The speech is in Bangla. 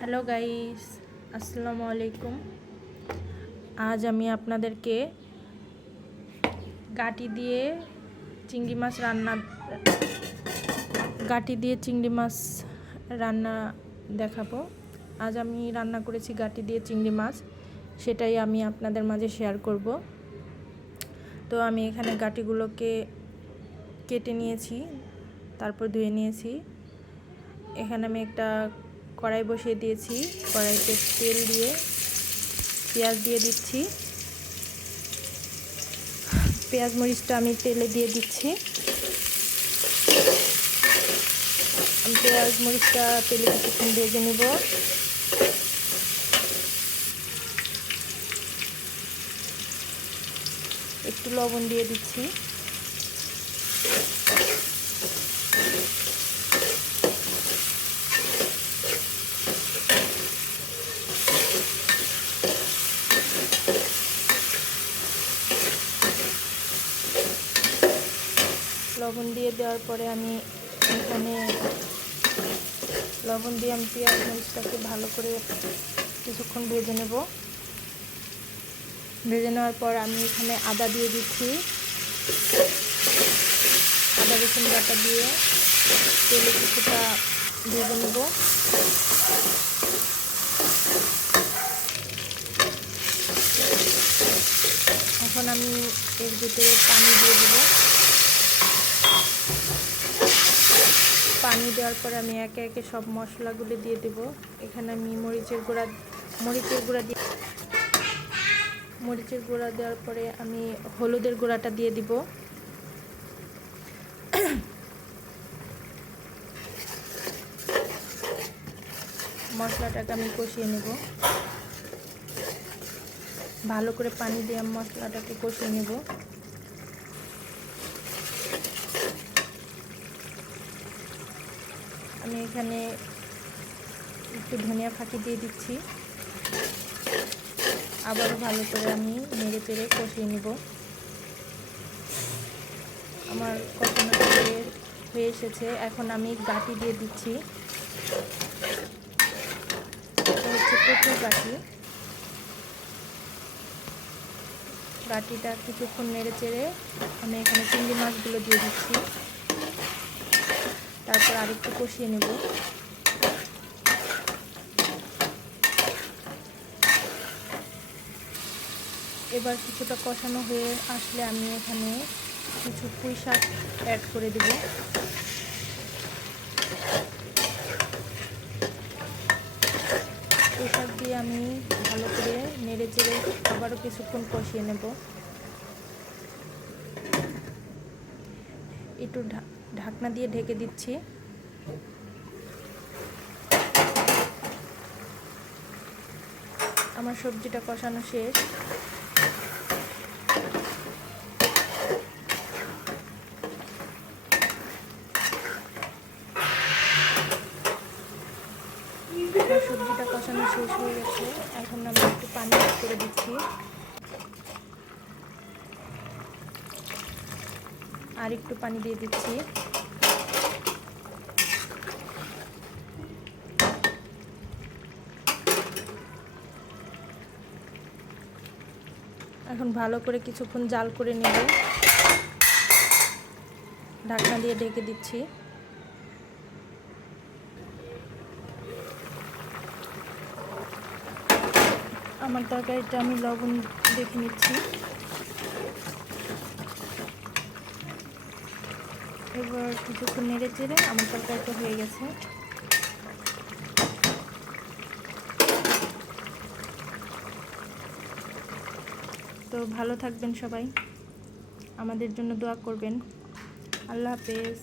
হ্যালো গাইস, আসসালামু আলাইকুম। আজ আমি আপনাদেরকে গাটি দিয়ে চিংড়ি মাছ রান্না, গাটি দিয়ে চিংড়ি মাছ রান্না দেখাবো। আজ আমি রান্না করেছি গাটি দিয়ে চিংড়ি মাছ, সেটাই আমি আপনাদের মাঝে শেয়ার করব। তো আমি এখানে গাটিগুলোকে কেটে নিয়েছি, তারপর ধুয়ে নিয়েছি। এখানে আমি একটা কড়াই বসিয়ে দিয়েছি। কড়াইতে তেল দিয়ে, পেঁয়াজ দিয়ে দিচ্ছি। পেঁয়াজ মরিচটা আমি তেলে দিয়ে দিচ্ছি। পেঁয়াজ মরিচটা তেলে কিছুক্ষণ ভেজে নেব। একটু লবণ দিয়ে দিচ্ছি। লবণ দিয়ে দেওয়ার পরে আমি এখানে লবণ দিয়ে আমি পেঁয়াজ মরিচটাকে ভালো করে কিছুক্ষণ ভেজে নেব। ভেজে নেওয়ার পর আমি এখানে আদা দিয়ে দিচ্ছি। আদা, রসুন বাটা দিয়ে তেলে কিছুটা ভেজে নেব। এখন আমি এর ভিতরে পানি দিয়ে দেবো। পানি দেওয়ার পরে আমি একে একে সব মশলাগুলো দিয়ে দেব। এখানে আমি মরিচের গুঁড়া মরিচের গুঁড়া দিয়ে মরিচের গুঁড়া দেওয়ার পরে আমি হলুদের গুঁড়াটা দিয়ে দিব। মশলাটাকে আমি কষিয়ে নেব। ভালো করে পানি দিয়ে মশলাটাকে কষিয়ে নেব। আমি এখানে একটু ধনিয়া ফাঁকি দিয়ে দিচ্ছি। আবারও ভালো করে আমি নেড়ে চেড়ে কষিয়ে নেব। আমার কষানো হয়ে এসেছে। এখন আমি গাটি দিয়ে দিচ্ছি। হচ্ছে প্রচুর গাটি। গাটিটা কিছুক্ষণ নেড়ে চেড়ে আমি এখানে চিংড়ি মাছগুলো দিয়ে দিচ্ছি। তারপর আরেকটু কষিয়ে নেব। এবার কিছুটা কষানো হয়ে আসলে আমি এখানে কিছু পুঁই শাক অ্যাড করে দেব। পুঁই শাক দিয়ে আমি ভালো করে নেড়ে চেড়ে আবারও কিছুক্ষণ কষিয়ে নেব। একটু ঢাকনা দিয়ে ঢেকে দিচ্ছি। আমার সবজিটা কষানো শেষ। সবজিটা কষানো শেষ হয়ে গেছে। এখন আমি একটু পানি করে দিচ্ছি। আর একটু পানি দিয়ে দিচ্ছি। এখন ভালো করে কিছুক্ষণ জাল করে নেব। ঢাকনা দিয়ে ঢেকে দিচ্ছি। আমার তরকারিটা আমি লবণ দেখে নিচ্ছি। এবার কিছুক্ষণ নেড়ে চেড়ে আমার তরকারিটা হয়ে গেছে। তো ভালো থাকবেন সবাই। আমাদের জন্য দোয়া করবেন। আল্লাহ হাফেজ।